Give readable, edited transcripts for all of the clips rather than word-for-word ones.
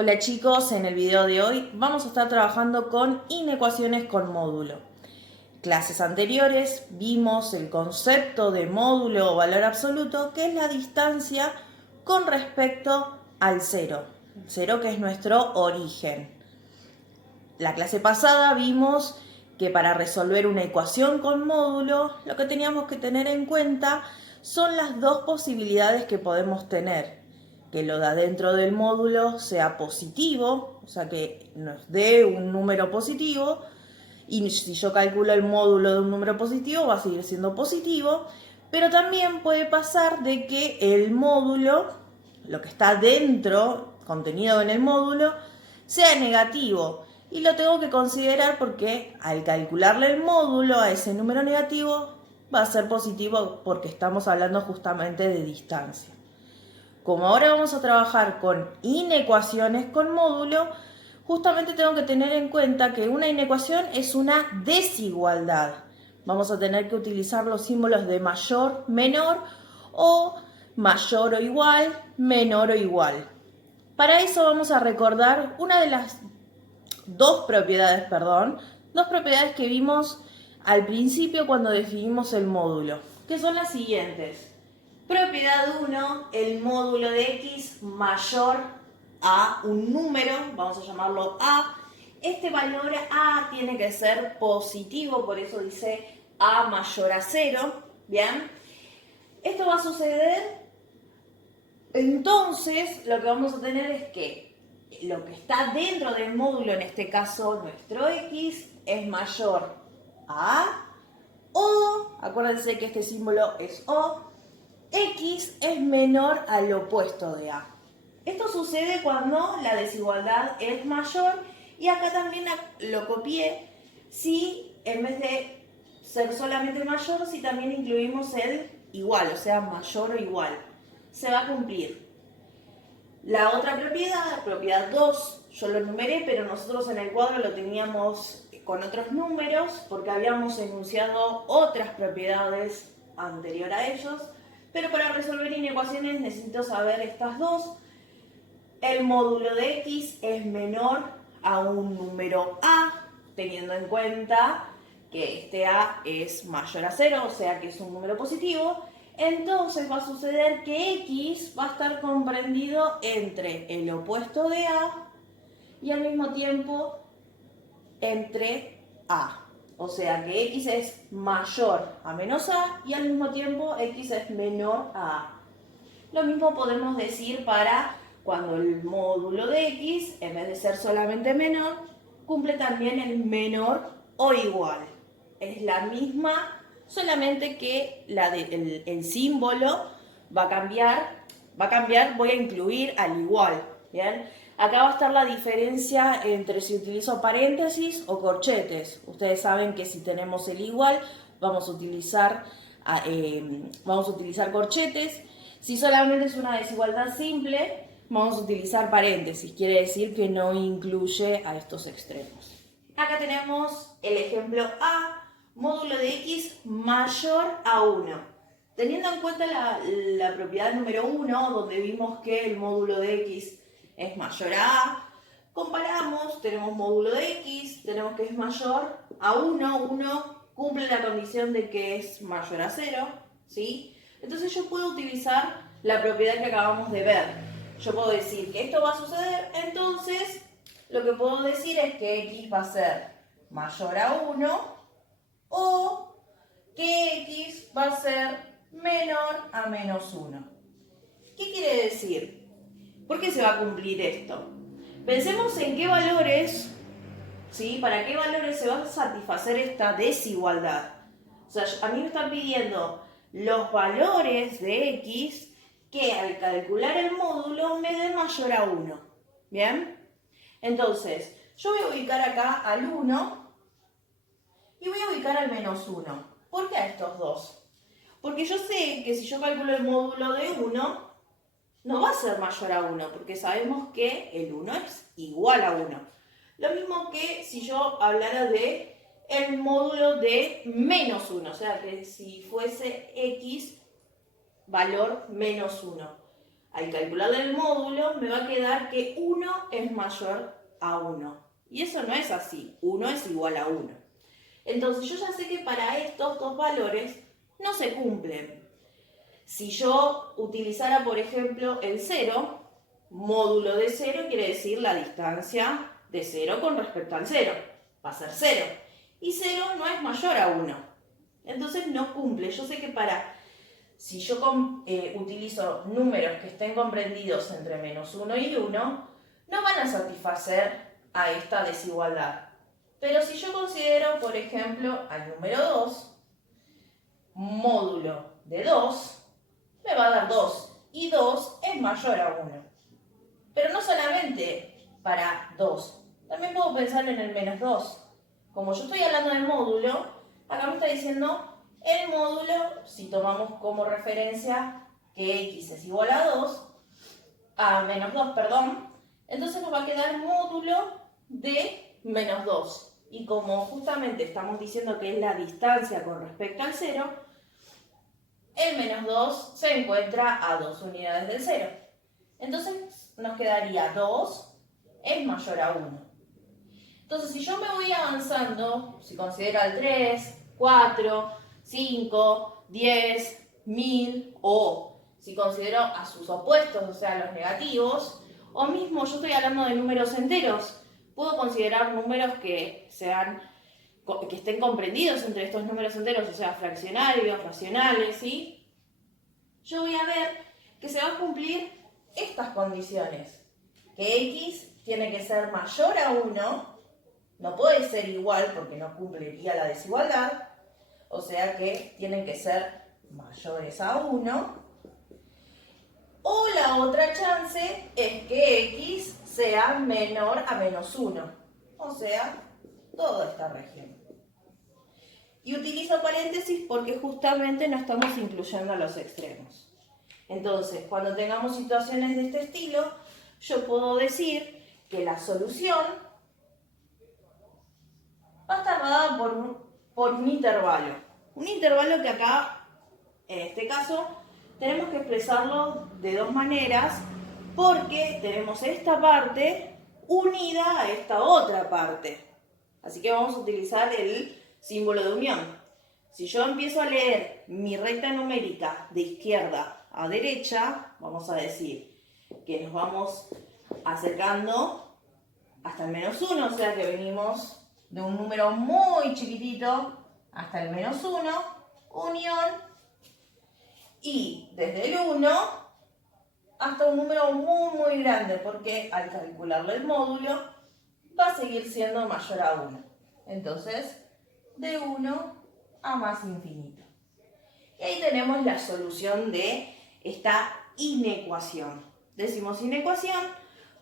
Hola chicos, en el video de hoy vamos a estar trabajando con inecuaciones con módulo. Clases anteriores vimos el concepto de módulo o valor absoluto, que es la distancia con respecto al cero. Cero que es nuestro origen. La clase pasada vimos que para resolver una ecuación con módulo, lo que teníamos que tener en cuenta son las dos posibilidades que podemos tener. Que lo de adentro del módulo sea positivo, o sea que nos dé un número positivo, y si yo calculo el módulo de un número positivo va a seguir siendo positivo, pero también puede pasar de que el módulo, lo que está dentro, contenido en el módulo, sea negativo. Y lo tengo que considerar porque al calcularle el módulo a ese número negativo va a ser positivo porque estamos hablando justamente de distancia. Como ahora vamos a trabajar con inecuaciones con módulo, justamente tengo que tener en cuenta que una inecuación es una desigualdad. Vamos a tener que utilizar los símbolos de mayor, menor o mayor o igual, menor o igual. Para eso vamos a recordar una de las dos propiedades que vimos al principio cuando definimos el módulo, que son las siguientes. Propiedad 1, el módulo de x mayor a un número, vamos a llamarlo a. Este valor a tiene que ser positivo, por eso dice a mayor a 0, ¿bien? Esto va a suceder, entonces lo que vamos a tener es que lo que está dentro del módulo, en este caso nuestro x, es mayor a o, acuérdense que este símbolo es o, x es menor al opuesto de a. Esto sucede cuando la desigualdad es mayor, y acá también lo copié si en vez de ser solamente mayor, si también incluimos el igual, o sea, mayor o igual. Se va a cumplir. La otra propiedad, propiedad 2, yo lo enumeré, pero nosotros en el cuadro lo teníamos con otros números porque habíamos enunciado otras propiedades anterior a ellos. Pero para resolver inecuaciones necesito saber estas dos. El módulo de x es menor a un número a, teniendo en cuenta que este a es mayor a 0, o sea que es un número positivo. Entonces va a suceder que x va a estar comprendido entre el opuesto de a y al mismo tiempo entre a. O sea que x es mayor a menos a y al mismo tiempo x es menor a a. Lo mismo podemos decir para cuando el módulo de x, en vez de ser solamente menor, cumple también el menor o igual. Es la misma, solamente que el símbolo va a cambiar, voy a incluir al igual, ¿bien? Acá va a estar la diferencia entre si utilizo paréntesis o corchetes. Ustedes saben que si tenemos el igual, vamos a utilizar corchetes. Si solamente es una desigualdad simple, vamos a utilizar paréntesis. Quiere decir que no incluye a estos extremos. Acá tenemos el ejemplo A, módulo de x mayor a 1. Teniendo en cuenta la propiedad número 1, donde vimos que el módulo de x es mayor a a, comparamos, tenemos módulo de x, tenemos que es mayor a 1, 1 cumple la condición de que es mayor a 0, ¿sí? Entonces yo puedo utilizar la propiedad que acabamos de ver. Yo puedo decir que esto va a suceder, entonces lo que puedo decir es que x va a ser mayor a 1 o que x va a ser menor a menos 1. ¿Qué quiere decir? ¿Por qué se va a cumplir esto? Pensemos en qué valores, ¿sí? ¿Para qué valores se va a satisfacer esta desigualdad? O sea, a mí me están pidiendo los valores de x que al calcular el módulo me den mayor a 1. ¿Bien? Entonces, yo voy a ubicar acá al 1 y voy a ubicar al menos 1. ¿Por qué a estos dos? Porque yo sé que si yo calculo el módulo de 1, no va a ser mayor a 1, porque sabemos que el 1 es igual a 1. Lo mismo que si yo hablara de el módulo de menos 1, o sea que si fuese x valor menos 1. al calcular el módulo me va a quedar que 1 es mayor a 1. Y eso no es así, 1 es igual a 1. Entonces yo ya sé que para estos dos valores no se cumplen. Si yo utilizara, por ejemplo, el 0, módulo de 0 quiere decir la distancia de 0 con respecto al 0. Va a ser 0. Y 0 no es mayor a 1. Entonces no cumple. Yo sé que si yo utilizo números que estén comprendidos entre menos 1 y 1, no van a satisfacer a esta desigualdad. Pero si yo considero, por ejemplo, al número 2, módulo de 2, me va a dar 2. Y 2 es mayor a 1. Pero no solamente para 2. También puedo pensar en el menos 2. Como yo estoy hablando del módulo, acá me está diciendo el módulo, si tomamos como referencia que x es igual a 2, a menos 2, perdón, entonces nos va a quedar módulo de menos 2. Y como justamente estamos diciendo que es la distancia con respecto al 0, el menos 2 se encuentra a 2 unidades del 0. Entonces nos quedaría 2 es mayor a 1. Entonces si yo me voy avanzando, si considero al 3, 4, 5, 10, 1000 o si considero a sus opuestos, o sea, los negativos, o mismo yo estoy hablando de números enteros, puedo considerar números que estén comprendidos entre estos números enteros, o sea, fraccionarios, racionales, ¿sí? Yo voy a ver que se van a cumplir estas condiciones, que x tiene que ser mayor a 1, no puede ser igual porque no cumpliría la desigualdad, o sea que tienen que ser mayores a 1. O la otra chance es que x sea menor a menos 1, o sea, toda esta región. Y utilizo paréntesis porque justamente no estamos incluyendo los extremos. Entonces, cuando tengamos situaciones de este estilo, yo puedo decir que la solución va a estar dada por un intervalo. Un intervalo que acá, en este caso, tenemos que expresarlo de dos maneras porque tenemos esta parte unida a esta otra parte. Así que vamos a utilizar el símbolo de unión. Si yo empiezo a leer mi recta numérica de izquierda a derecha, vamos a decir que nos vamos acercando hasta el menos 1, o sea que venimos de un número muy chiquitito hasta el menos 1, unión, y desde el 1 hasta un número muy grande, porque al calcularle el módulo va a seguir siendo mayor a 1. Entonces, de 1 a más infinito. Y ahí tenemos la solución de esta inecuación. Decimos inecuación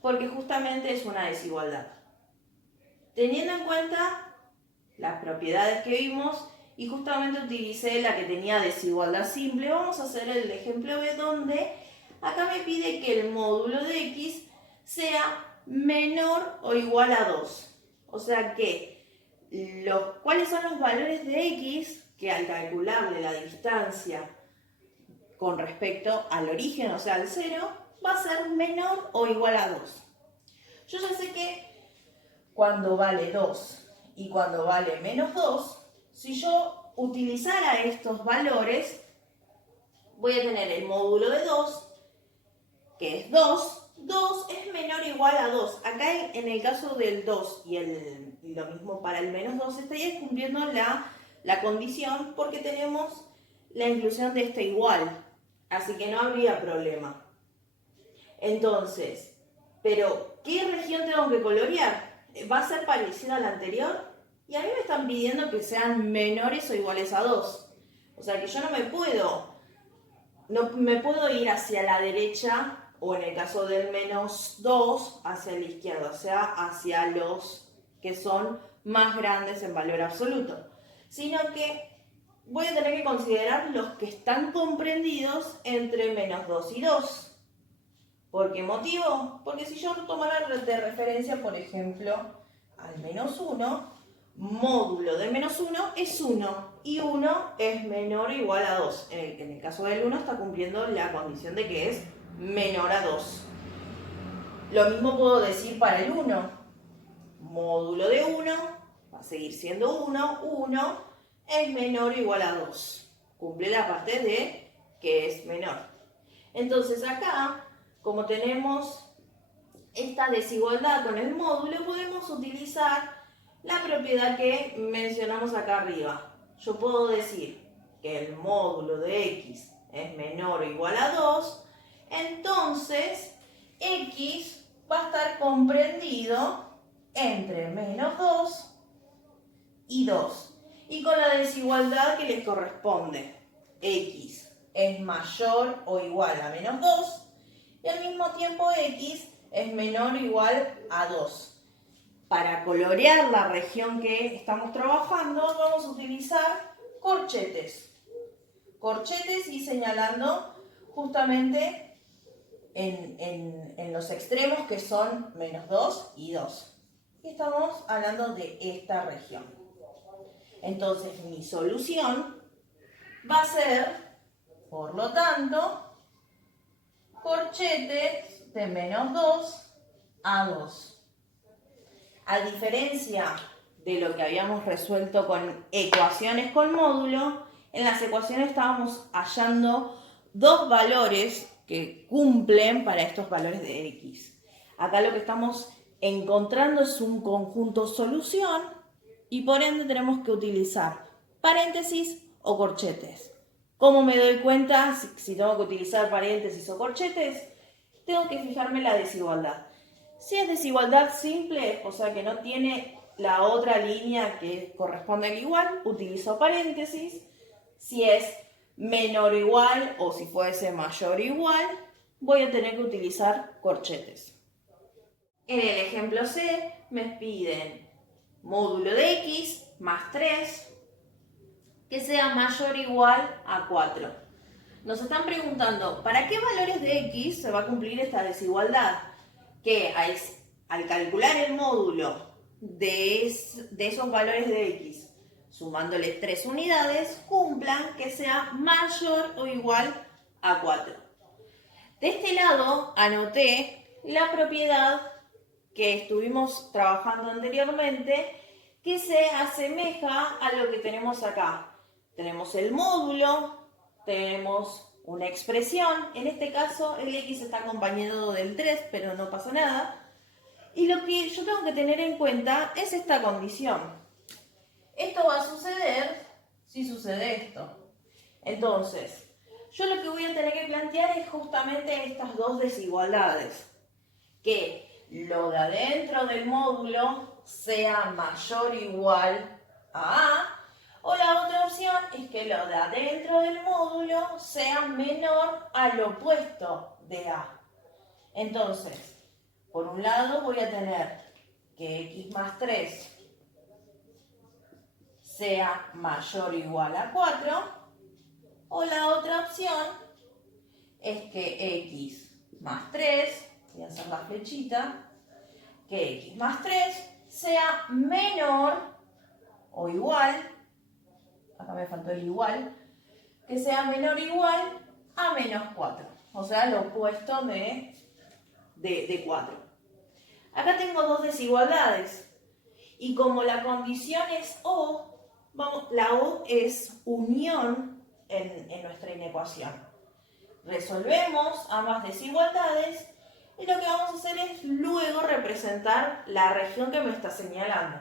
porque justamente es una desigualdad. Teniendo en cuenta las propiedades que vimos y justamente utilicé la que tenía desigualdad simple, vamos a hacer el ejemplo B donde acá me pide que el módulo de x sea menor o igual a 2. O sea que ¿cuáles son los valores de x que al calcularle la distancia con respecto al origen, o sea al 0, va a ser menor o igual a 2? Yo ya sé que cuando vale 2 y cuando vale menos 2, si yo utilizara estos valores, voy a tener el módulo de 2, que es 2. 2 es menor o igual a 2. Acá en el caso del 2 y lo mismo para el menos 2, estaría cumpliendo la condición porque tenemos la inclusión de este igual. Así que no habría problema. Entonces, ¿pero qué región tengo que colorear? ¿Va a ser parecida a la anterior? Y a mí me están pidiendo que sean menores o iguales a 2. O sea que yo no me puedo ir hacia la derecha o en el caso del menos 2 hacia la izquierda, o sea, hacia los que son más grandes en valor absoluto, sino que voy a tener que considerar los que están comprendidos entre menos 2 y 2. ¿Por qué motivo? Porque si yo tomara de referencia, por ejemplo, al menos 1, módulo de menos 1 es 1 y 1 es menor o igual a 2. En el caso del 1 está cumpliendo la condición de que es menor a 2. Lo mismo puedo decir para el 1. Módulo de 1 va a seguir siendo 1. 1 es menor o igual a 2. Cumple la parte de que es menor. Entonces acá, como tenemos esta desigualdad con el módulo, podemos utilizar la propiedad que mencionamos acá arriba. Yo puedo decir que el módulo de x es menor o igual a 2, entonces x va a estar comprendido entre menos 2 y 2. Y con la desigualdad que les corresponde. X es mayor o igual a menos 2 y al mismo tiempo x es menor o igual a 2. Para colorear la región que estamos trabajando vamos a utilizar corchetes. Corchetes y señalando justamente en los extremos que son menos 2 y 2. Y estamos hablando de esta región. Entonces mi solución va a ser, por lo tanto, corchetes de menos 2 a 2. A diferencia de lo que habíamos resuelto con ecuaciones con módulo, en las ecuaciones estábamos hallando dos valores que cumplen para estos valores de x. Acá lo que estamos encontrando es un conjunto solución y por ende tenemos que utilizar paréntesis o corchetes. ¿Cómo me doy cuenta si tengo que utilizar paréntesis o corchetes? Tengo que fijarme en la desigualdad. Si es desigualdad simple, o sea que no tiene la otra línea que corresponde al igual, utilizo paréntesis. Si es menor o igual o si fuese mayor o igual, voy a tener que utilizar corchetes. En el ejemplo C me piden módulo de x más 3 que sea mayor o igual a 4. Nos están preguntando, ¿para qué valores de x se va a cumplir esta desigualdad? Que al calcular el módulo de esos valores de x, sumándole 3 unidades, cumplan que sea mayor o igual a 4. De este lado anoté la propiedad que estuvimos trabajando anteriormente, que se asemeja a lo que tenemos acá. Tenemos el módulo, tenemos una expresión, en este caso el x está acompañado del 3, pero no pasa nada. Y lo que yo tengo que tener en cuenta es esta condición. Esto va a suceder si sucede esto. Entonces, yo lo que voy a tener que plantear es justamente estas dos desigualdades. Que lo de adentro del módulo sea mayor o igual a A, o la otra opción es que lo de adentro del módulo sea menor al opuesto de A. Entonces, por un lado voy a tener que x más 3 sea mayor o igual a 4, o la otra opción es que x más 3, voy a hacer la flechita, que x más 3 sea menor o igual, acá me faltó el igual, que sea menor o igual a menos 4. O sea, lo opuesto de 4. Acá tengo dos desigualdades. Y como la condición es O, la O es unión en nuestra inecuación. Resolvemos ambas desigualdades y lo que vamos a hacer es luego representar la región que me está señalando.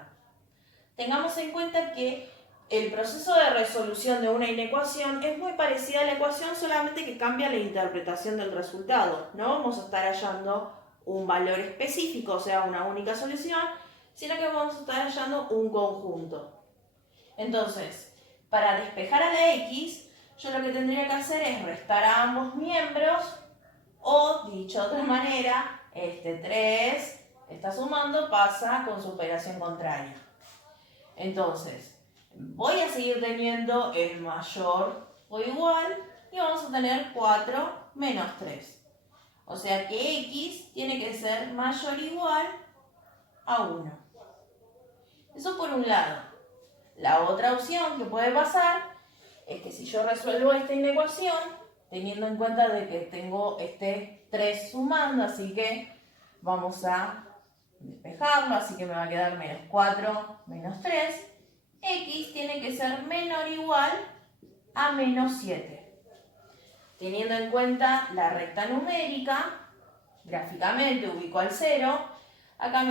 Tengamos en cuenta que el proceso de resolución de una inecuación es muy parecida a la ecuación, solamente que cambia la interpretación del resultado. No vamos a estar hallando un valor específico, o sea, una única solución, sino que vamos a estar hallando un conjunto. Entonces, para despejar a la x, yo lo que tendría que hacer es restar a ambos miembros, o, dicho de otra manera, este 3 está sumando, pasa con su operación contraria. Entonces, voy a seguir teniendo el mayor o igual y vamos a tener 4 menos 3. O sea que x tiene que ser mayor o igual a 1. Eso por un lado. La otra opción que puede pasar es que si yo resuelvo esta inecuación, teniendo en cuenta de que tengo este 3 sumando, así que vamos a despejarlo, así que me va a quedar menos 4 menos 3. X tiene que ser menor o igual a menos 7. Teniendo en cuenta la recta numérica, gráficamente ubico al 0. Acá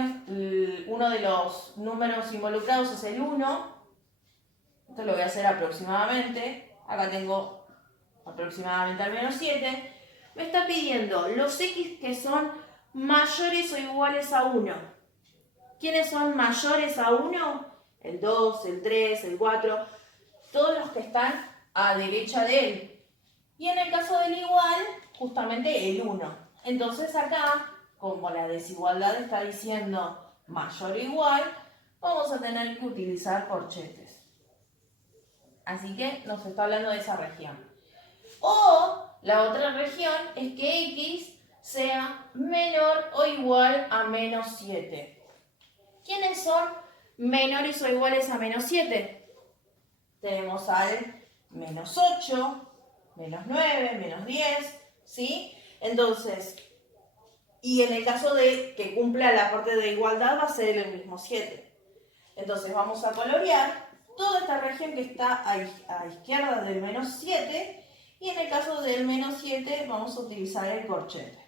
uno de los números involucrados es el 1. Esto lo voy a hacer aproximadamente. Acá tengo aproximadamente al menos 7. Me está pidiendo los X que son mayores o iguales a 1. ¿Quiénes son mayores a 1? El 2, el 3, el 4, todos los que están a derecha de él. Y en el caso del igual, justamente el 1. Entonces acá, como la desigualdad está diciendo mayor o igual, vamos a tener que utilizar corchetes. Así que nos está hablando de esa región. O la otra región es que X sea menor o igual a menos 7. ¿Quiénes son menores o iguales a menos 7? Tenemos al menos 8, menos 9, menos 10, ¿sí? Entonces, y en el caso de que cumpla la parte de igualdad va a ser el mismo 7. Entonces vamos a colorear toda esta región que está a izquierda del menos 7 y en el caso del menos 7 vamos a utilizar el corchete.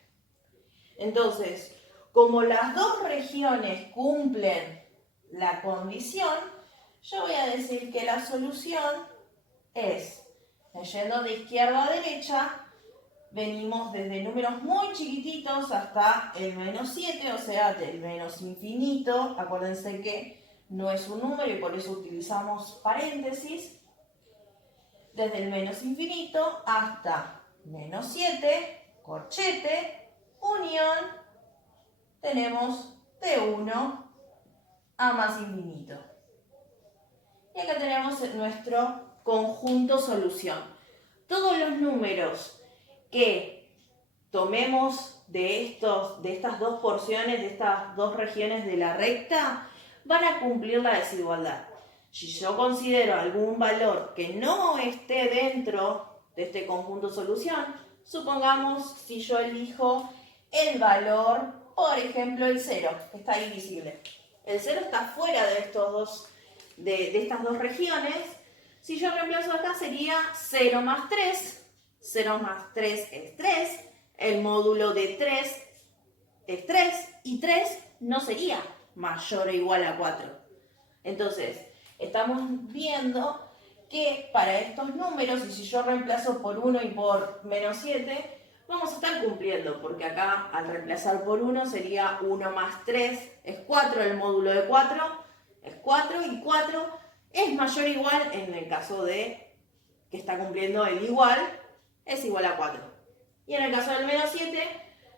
Entonces, como las dos regiones cumplen la condición, yo voy a decir que la solución es, yendo de izquierda a derecha, venimos desde números muy chiquititos hasta el menos 7, o sea, del menos infinito. Acuérdense que no es un número y por eso utilizamos paréntesis. Desde el menos infinito hasta menos 7, corchete, unión, tenemos de 1 a más infinito. Y acá tenemos nuestro conjunto solución. Todos los números que tomemos de estas dos porciones, de estas dos regiones de la recta, van a cumplir la desigualdad. Si yo considero algún valor que no esté dentro de este conjunto solución, supongamos si yo elijo el valor, por ejemplo, el 0, que está ahí visible. El 0 está fuera de estas dos regiones. Si yo reemplazo acá sería 0 más 3. 0 más 3 es 3. El módulo de 3 es 3. Y 3 no sería mayor o igual a 4. Entonces, estamos viendo que para estos números, y si yo reemplazo por 1 y por menos 7, vamos a estar cumpliendo, porque acá al reemplazar por 1 sería 1 más 3 es 4, el módulo de 4 es 4 y 4 es mayor o igual en el caso de que está cumpliendo el igual, es igual a 4. Y en el caso del menos 7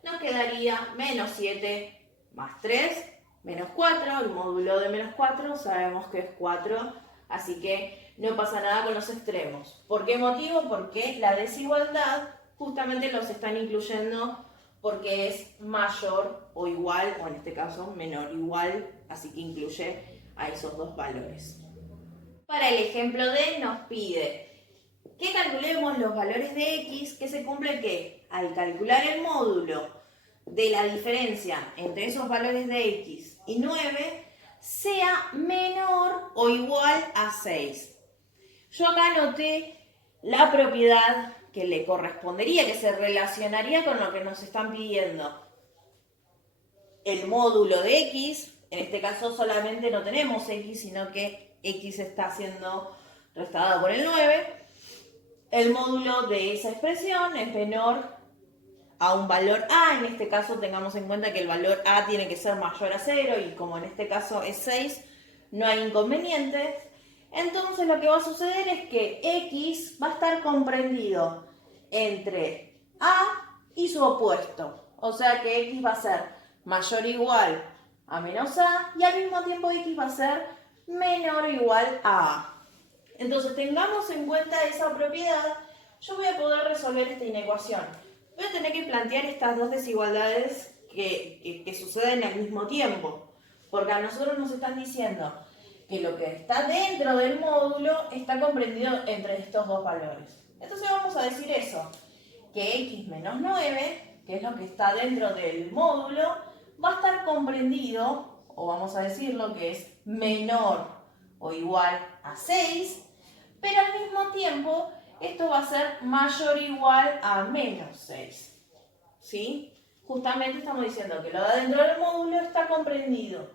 nos quedaría menos 7 más 3 menos 4, el módulo de menos 4 sabemos que es 4, así que no pasa nada con los extremos. ¿Por qué motivo? Porque la desigualdad justamente los están incluyendo porque es mayor o igual, o en este caso menor o igual, así que incluye a esos dos valores. Para el ejemplo D nos pide que calculemos los valores de X, que se cumple que al calcular el módulo de la diferencia entre esos valores de X y 9 sea menor o igual a 6. Yo acá anoté la propiedad que le correspondería, que se relacionaría con lo que nos están pidiendo. El módulo de X, en este caso solamente no tenemos X, sino que X está siendo restado por el 9. El módulo de esa expresión es menor a un valor A, en este caso tengamos en cuenta que el valor A tiene que ser mayor a 0 y como en este caso es 6, no hay inconvenientes. Entonces lo que va a suceder es que X va a estar comprendido entre A y su opuesto. O sea que X va a ser mayor o igual a menos A y al mismo tiempo X va a ser menor o igual a A. Entonces tengamos en cuenta esa propiedad, yo voy a poder resolver esta inecuación. Voy a tener que plantear estas dos desigualdades que suceden al mismo tiempo, porque a nosotros nos están diciendo que lo que está dentro del módulo está comprendido entre estos dos valores. Entonces vamos a decir eso, que X menos 9 que es lo que está dentro del módulo, va a estar comprendido, o vamos a decirlo que es menor o igual a 6, pero al mismo tiempo esto va a ser mayor o igual a menos 6. ¿Sí? Justamente estamos diciendo que lo de adentro del módulo está comprendido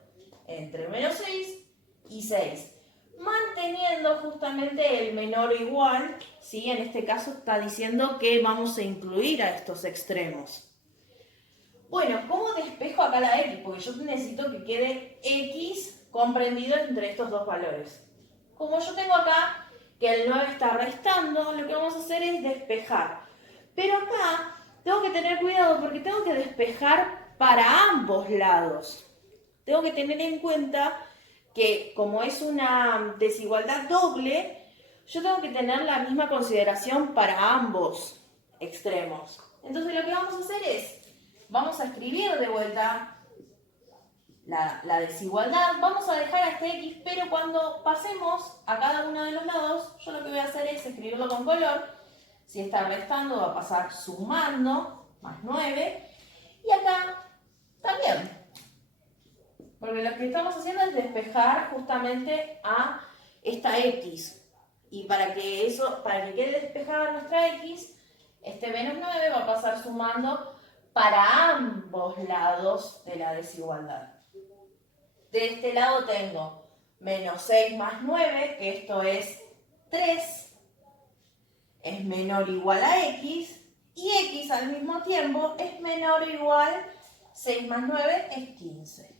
entre menos 6 y 6, manteniendo justamente el menor o igual, ¿sí? En este caso está diciendo que vamos a incluir a estos extremos. Bueno, ¿cómo despejo acá la x? Porque yo necesito que quede x comprendido entre estos dos valores. Como yo tengo acá que el 9 está restando, lo que vamos a hacer es despejar. Pero acá tengo que tener cuidado porque tengo que despejar para ambos lados. Tengo que tener en cuenta que como es una desigualdad doble, yo tengo que tener la misma consideración para ambos extremos. Entonces lo que vamos a hacer es, vamos a escribir de vuelta la desigualdad, vamos a dejar a este x, pero cuando pasemos a cada uno de los lados, yo lo que voy a hacer es escribirlo con color. Si está restando va a pasar sumando, más 9, y acá también. Porque lo que estamos haciendo es despejar justamente a esta x. Y para que quede despejada nuestra x, este menos 9 va a pasar sumando para ambos lados de la desigualdad. De este lado tengo menos 6 más 9, que esto es 3, es menor o igual a x, y x al mismo tiempo es menor o igual a 6 más 9 es 15.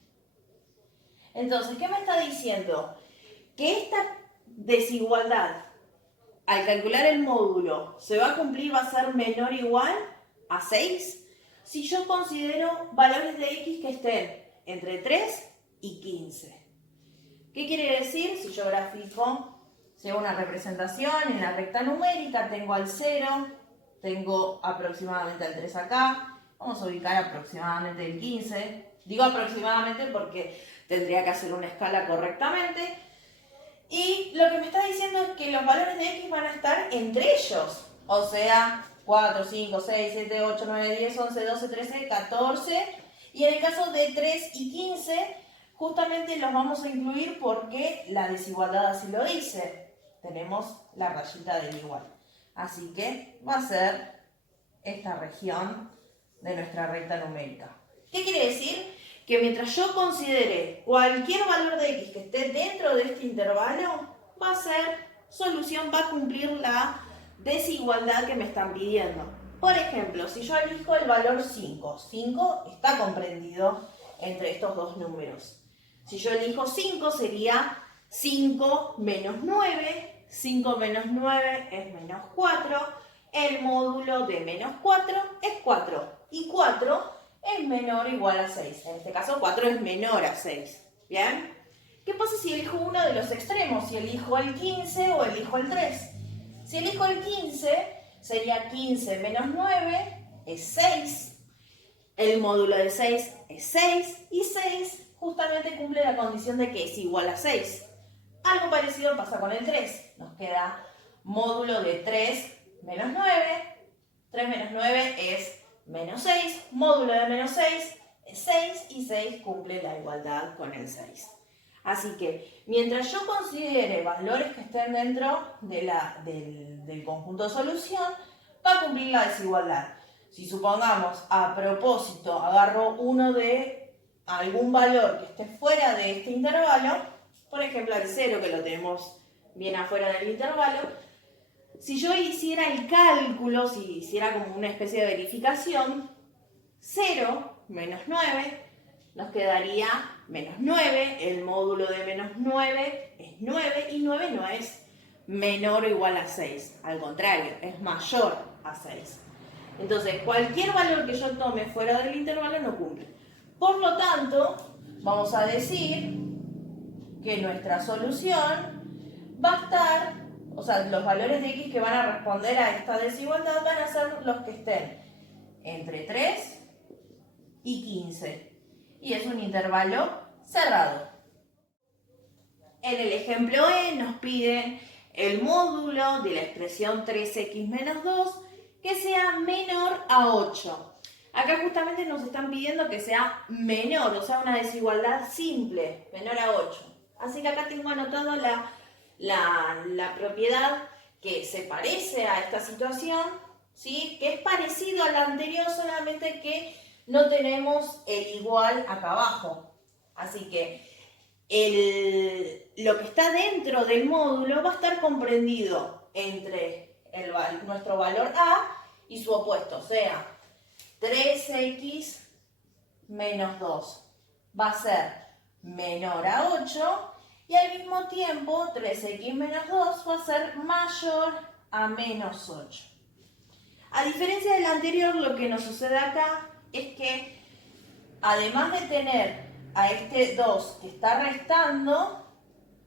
Entonces, ¿qué me está diciendo? Que esta desigualdad, al calcular el módulo, se va a cumplir, va a ser menor o igual a 6 si yo considero valores de x que estén entre 3 y 15. ¿Qué quiere decir? Si yo grafico, si hago una representación en la recta numérica, tengo al 0, tengo aproximadamente al 3 acá, vamos a ubicar aproximadamente el 15. Digo aproximadamente porque tendría que hacer una escala correctamente. Y lo que me está diciendo es que los valores de x van a estar entre ellos. O sea, 4, 5, 6, 7, 8, 9, 10, 11, 12, 13, 14. Y en el caso de 3 y 15, justamente los vamos a incluir porque la desigualdad así lo dice. Tenemos la rayita del igual. Así que va a ser esta región de nuestra recta numérica. ¿Qué quiere decir? Que mientras yo considere cualquier valor de x que esté dentro de este intervalo, va a ser solución, va a cumplir la desigualdad que me están pidiendo. Por ejemplo, si yo elijo el valor 5, 5 está comprendido entre estos dos números. Si yo elijo 5 sería 5 menos 9, 5 menos 9 es menos 4, el módulo de menos 4 es 4 y 4 es menor o igual a 6. En este caso 4 es menor a 6. ¿Bien? ¿Qué pasa si elijo uno de los extremos? Si elijo el 15 o elijo el 3. Si elijo el 15, sería 15 menos 9 es 6. El módulo de 6 es 6. Y 6 justamente cumple la condición de que es igual a 6. Algo parecido pasa con el 3. Nos queda módulo de 3 menos 9. 3 menos 9 es menos 6, módulo de menos 6 es 6 y 6 cumple la igualdad con el 6. Así que mientras yo considere valores que estén dentro de del conjunto de solución, va a cumplir la desigualdad. Si supongamos a propósito agarro uno de algún valor que esté fuera de este intervalo, por ejemplo el 0 que lo tenemos bien afuera del intervalo, si yo hiciera el cálculo, si hiciera como una especie de verificación, 0 menos 9 nos quedaría menos 9, el módulo de menos 9 es 9 y 9 no es menor o igual a 6, al contrario, es mayor a 6. Entonces, cualquier valor que yo tome fuera del intervalo no cumple. Por lo tanto, vamos a decir que nuestra solución va a estar, o sea, los valores de x que van a responder a esta desigualdad van a ser los que estén entre 3 y 15. Y es un intervalo cerrado. En el ejemplo E nos piden el módulo de la expresión 3x menos 2 que sea menor a 8. Acá justamente nos están pidiendo que sea menor, o sea, una desigualdad simple, menor a 8. Así que acá tengo anotado la propiedad que se parece a esta situación, ¿sí? Que es parecido a la anterior, solamente que no tenemos el igual acá abajo. Así que lo que está dentro del módulo va a estar comprendido entre nuestro valor A y su opuesto, o sea, 3x menos 2 va a ser menor a 8 y al mismo tiempo 3x menos 2 va a ser mayor a menos 8. A diferencia del anterior, lo que nos sucede acá es que además de tener a este 2 que está restando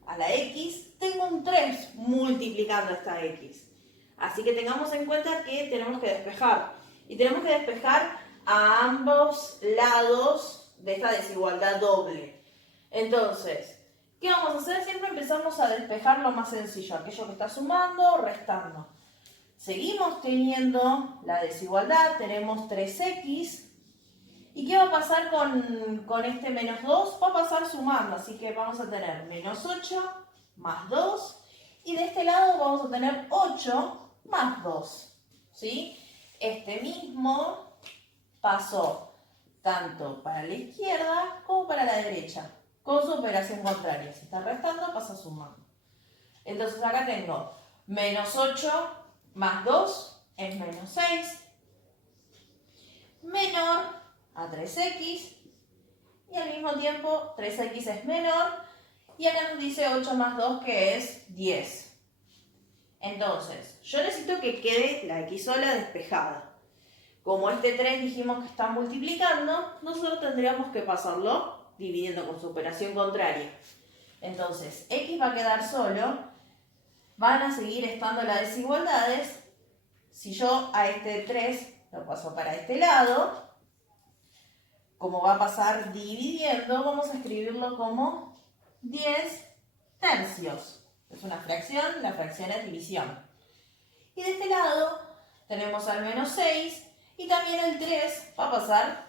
a la x, tengo un 3 multiplicando esta x. Así que tengamos en cuenta que tenemos que despejar. Y tenemos que despejar a ambos lados de esta desigualdad doble. Entonces, ¿qué vamos a hacer? Siempre empezamos a despejar lo más sencillo, aquello que está sumando o restando. Seguimos teniendo la desigualdad, tenemos 3x. ¿Y qué va a pasar con este menos 2? Va a pasar sumando, así que vamos a tener menos 8 más 2. Y de este lado vamos a tener 8 más 2. ¿Sí? Este mismo pasó tanto para la izquierda como para la derecha, con su operación contraria. Si está restando, pasa sumando. Entonces acá tengo menos 8 más 2 es menos 6, menor a 3x, y al mismo tiempo 3x es menor, y acá nos dice 8 más 2 que es 10. Entonces, yo necesito que quede la x sola despejada. Como este 3 dijimos que está multiplicando, nosotros tendríamos que pasarlo dividiendo con su operación contraria. Entonces, x va a quedar solo, van a seguir estando las desigualdades. Si yo a este 3 lo paso para este lado, como va a pasar dividiendo, vamos a escribirlo como 10 tercios. Es una fracción, la fracción es división. Y de este lado tenemos al menos 6 y también el 3 va a pasar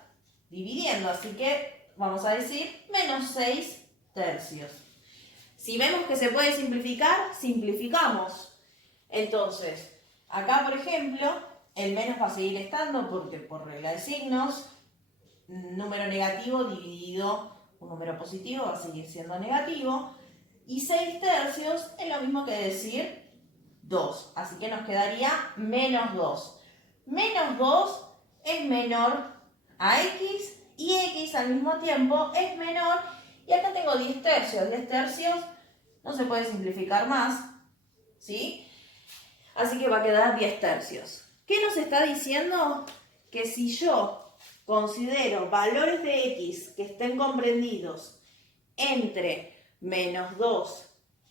dividiendo, así que vamos a decir menos 6 tercios. Si vemos que se puede simplificar, simplificamos. Entonces, acá por ejemplo, el menos va a seguir estando porque por regla de signos, número negativo dividido un número positivo va a seguir siendo negativo. Y 6 tercios es lo mismo que decir 2. Así que nos quedaría menos 2. Menos 2 es menor a x y x al mismo tiempo es menor. Y acá tengo 10 tercios. 10 tercios no se puede simplificar más, ¿sí? Así que va a quedar 10 tercios. ¿Qué nos está diciendo? Que si yo considero valores de x que estén comprendidos entre menos 2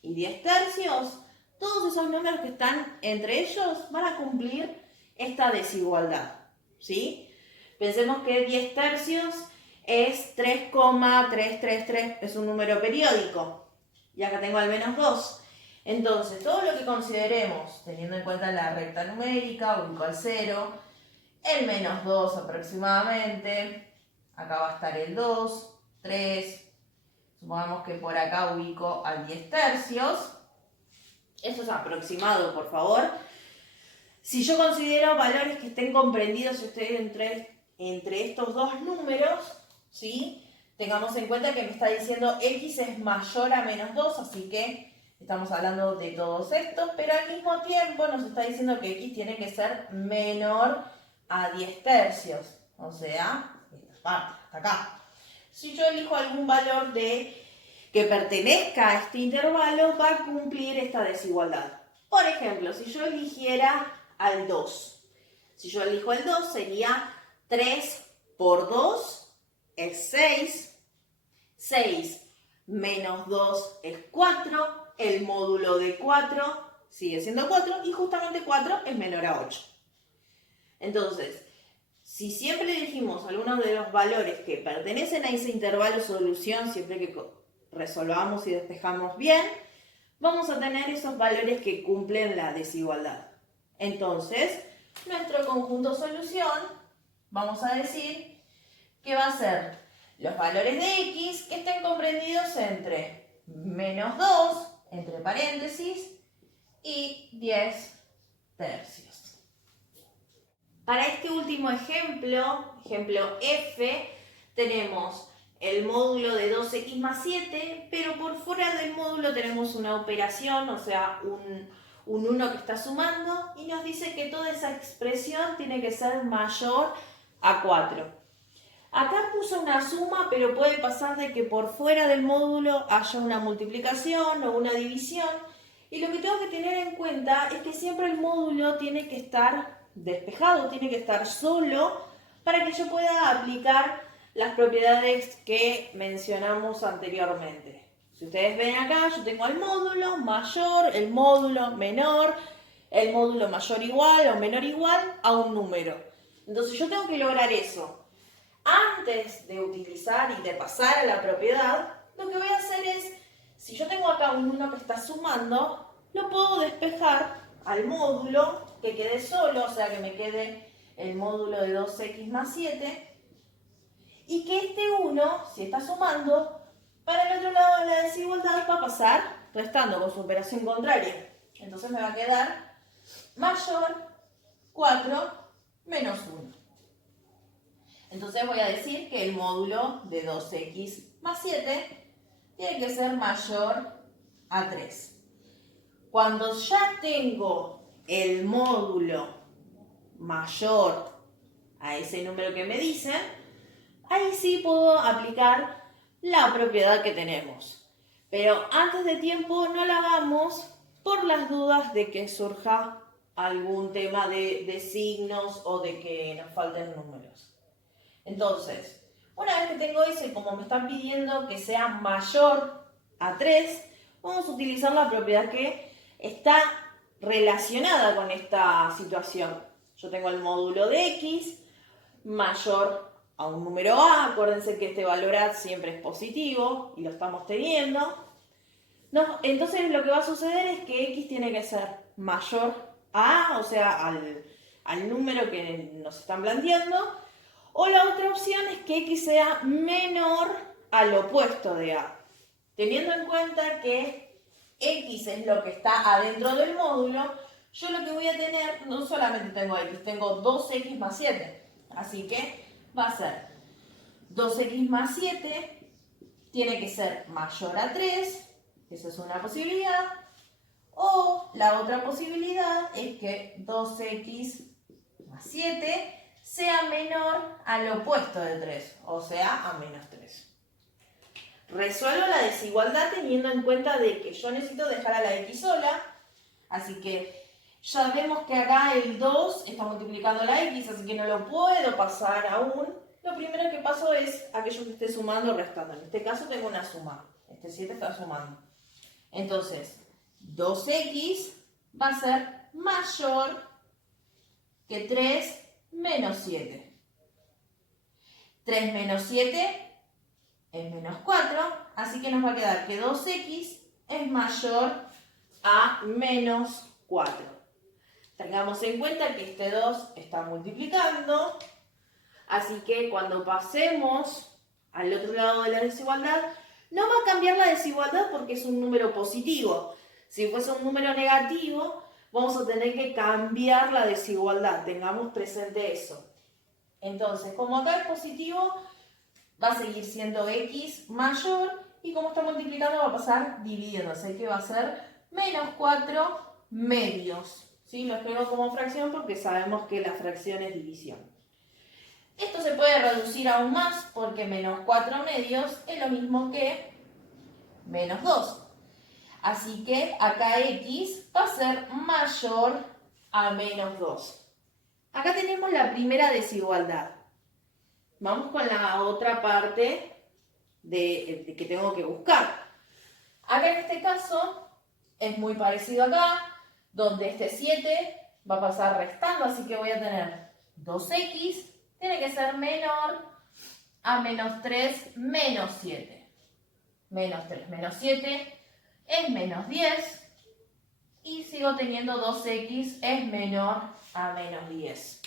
y 10 tercios, todos esos números que están entre ellos van a cumplir esta desigualdad, ¿sí? Pensemos que 10 tercios es 3,333, es un número periódico. Y acá tengo al menos 2. Entonces, todo lo que consideremos, teniendo en cuenta la recta numérica, ubico al 0, el menos 2 aproximadamente, acá va a estar el 2, 3, supongamos que por acá ubico al 10 tercios. Eso es aproximado, por favor. Si yo considero valores que estén comprendidos entre estos dos números, ¿sí? Tengamos en cuenta que me está diciendo x es mayor a menos 2, así que estamos hablando de todos estos, pero al mismo tiempo nos está diciendo que x tiene que ser menor a 10 tercios, o sea, esta parte, hasta acá. Si yo elijo algún valor que pertenezca a este intervalo, va a cumplir esta desigualdad. Por ejemplo, si yo eligiera al 2. Si yo elijo el 2, sería 3 por 2 es 6. 6 menos 2 es 4. El módulo de 4 sigue siendo 4 y justamente 4 es menor a 8. Entonces, si siempre elegimos algunos de los valores que pertenecen a ese intervalo solución, siempre que resolvamos y despejamos bien, vamos a tener esos valores que cumplen la desigualdad. Entonces, nuestro conjunto solución vamos a decir que va a ser los valores de x que estén comprendidos entre menos 2, entre paréntesis, y 10 tercios. Para este último ejemplo, ejemplo F, tenemos el módulo de 2x más 7, pero por fuera del módulo tenemos una operación, o sea, un 1 que está sumando, y nos dice que toda esa expresión tiene que ser mayor a 4. Acá puso una suma, pero puede pasar de que por fuera del módulo haya una multiplicación o una división. Y lo que tengo que tener en cuenta es que siempre el módulo tiene que estar despejado, tiene que estar solo para que yo pueda aplicar las propiedades que mencionamos anteriormente. Si ustedes ven acá, yo tengo el módulo mayor, el módulo menor, el módulo mayor igual o menor igual a un número. Entonces yo tengo que lograr eso. Antes de utilizar y de pasar a la propiedad, lo que voy a hacer es, si yo tengo acá un 1 que está sumando, lo puedo despejar al módulo, que quede solo, o sea que me quede el módulo de 2x más 7, y que este 1, si está sumando, para el otro lado de la desigualdad va a pasar restando con su operación contraria. Entonces me va a quedar mayor 4 menos 1. Entonces voy a decir que el módulo de 2x más 7 tiene que ser mayor a 3. Cuando ya tengo el módulo mayor a ese número que me dicen, ahí sí puedo aplicar la propiedad que tenemos. Pero antes de tiempo no la hagamos por las dudas de que surja algún tema de signos o de que nos falten números. Entonces, una vez que tengo eso y como me están pidiendo que sea mayor a 3, vamos a utilizar la propiedad que está relacionada con esta situación. Yo tengo el módulo de x mayor a un número a. Acuérdense que este valor a siempre es positivo y lo estamos teniendo. No, entonces lo que va a suceder es que x tiene que ser mayor a, o sea, al número que nos están planteando. O la otra opción es que x sea menor al opuesto de a. Teniendo en cuenta que x es lo que está adentro del módulo, yo lo que voy a tener, no solamente tengo x, tengo 2x más 7. Así que va a ser 2x más 7 tiene que ser mayor a 3, esa es una posibilidad. O la otra posibilidad es que 2x más 7 sea menor al opuesto de 3, o sea, a menos 3. Resuelvo la desigualdad teniendo en cuenta de que yo necesito dejar a la x sola, así que ya vemos que acá el 2 está multiplicando la x, así que no lo puedo pasar aún. Lo primero que paso es aquello que esté sumando o restando. En este caso tengo una suma, este 7 está sumando. Entonces, 2x va a ser mayor que 3 menos 7. 3 menos 7 es menos 4, así que nos va a quedar que 2x es mayor a menos 4. Tengamos en cuenta que este 2 está multiplicando, así que cuando pasemos al otro lado de la desigualdad, no va a cambiar la desigualdad porque es un número positivo. Si fuese un número negativo, vamos a tener que cambiar la desigualdad, tengamos presente eso. Entonces, como acá es positivo, va a seguir siendo x mayor y como está multiplicando va a pasar dividiéndose, así que va a ser menos 4 medios. ¿Sí? Lo escribo como fracción porque sabemos que la fracción es división. Esto se puede reducir aún más porque menos 4 medios es lo mismo que menos 2. Así que acá x va a ser mayor a menos 2. Acá tenemos la primera desigualdad. Vamos con la otra parte de que tengo que buscar. Acá en este caso es muy parecido acá, donde este 7 va a pasar restando, así que voy a tener 2x, tiene que ser menor a menos 3 menos 7. Menos 3 menos 7 es menos 10 y sigo teniendo 2x es menor a menos 10.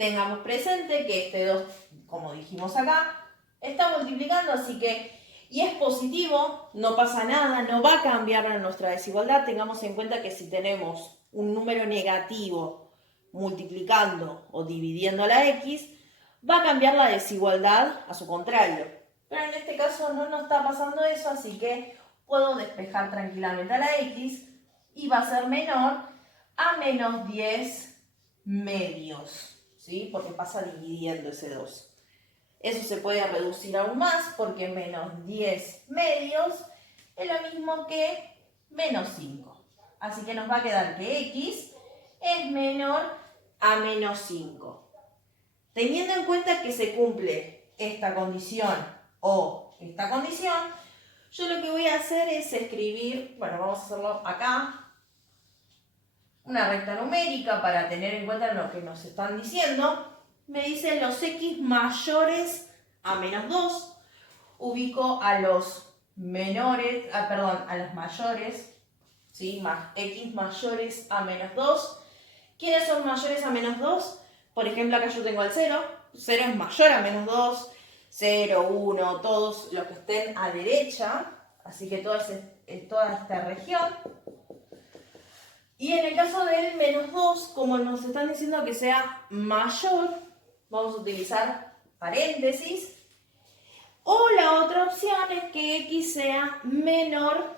Tengamos presente que este 2, como dijimos acá, está multiplicando, así que, y es positivo, no pasa nada, no va a cambiar nuestra desigualdad. Tengamos en cuenta que si tenemos un número negativo multiplicando o dividiendo a la x, va a cambiar la desigualdad a su contrario. Pero en este caso no nos está pasando eso, así que puedo despejar tranquilamente a la x y va a ser menor a menos 10 medios, ¿sí? Porque pasa dividiendo ese 2. Eso se puede reducir aún más porque menos 10 medios es lo mismo que menos 5. Así que nos va a quedar que x es menor a menos 5. Teniendo en cuenta que se cumple esta condición o esta condición, yo lo que voy a hacer es escribir, bueno, vamos a hacerlo acá, una recta numérica para tener en cuenta lo que nos están diciendo. Me dicen los x mayores a menos 2. Ubico a los menores, a los mayores, ¿sí? X mayores a menos 2. ¿Quiénes son mayores a menos 2? Por ejemplo, acá yo tengo el 0. 0 es mayor a menos 2. 0, 1, todos los que estén a derecha. Así que toda esta región. Y en el caso del menos 2, como nos están diciendo que sea mayor, vamos a utilizar paréntesis. O la otra opción es que x sea menor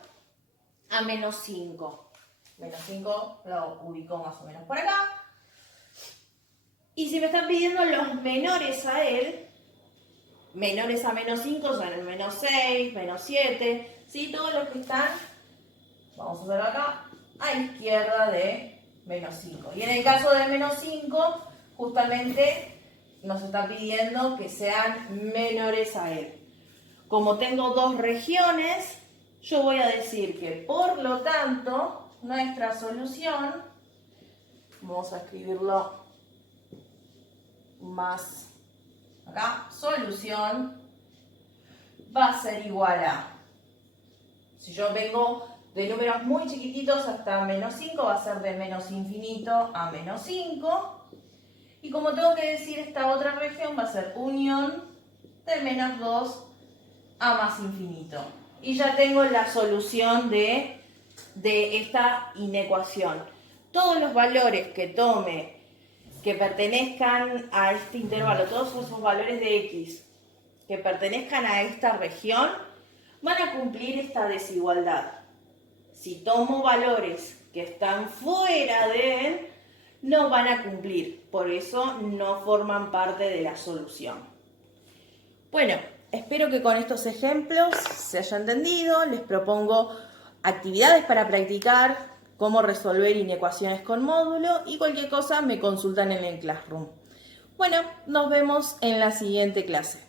a menos 5. Menos 5 lo ubico más o menos por acá. Y si me están pidiendo los menores a él, menores a menos 5 son el menos 6, menos 7, ¿sí? Todos los que están, vamos a hacerlo acá, a izquierda de menos 5. Y en el caso de menos 5, justamente nos está pidiendo que sean menores a él. Como tengo dos regiones, yo voy a decir que por lo tanto, nuestra solución, vamos a escribirlo más acá, solución va a ser igual a, si yo vengo de números muy chiquititos hasta menos 5, va a ser de menos infinito a menos 5. Y como tengo que decir esta otra región, va a ser unión de menos 2 a más infinito. Y ya tengo la solución de esta inecuación. Todos los valores que tome que pertenezcan a este intervalo, todos esos valores de x que pertenezcan a esta región, van a cumplir esta desigualdad. Si tomo valores que están fuera de él, no van a cumplir. Por eso no forman parte de la solución. Bueno, espero que con estos ejemplos se haya entendido. Les propongo actividades para practicar, cómo resolver inecuaciones con módulo y cualquier cosa me consultan en el Classroom. Bueno, nos vemos en la siguiente clase.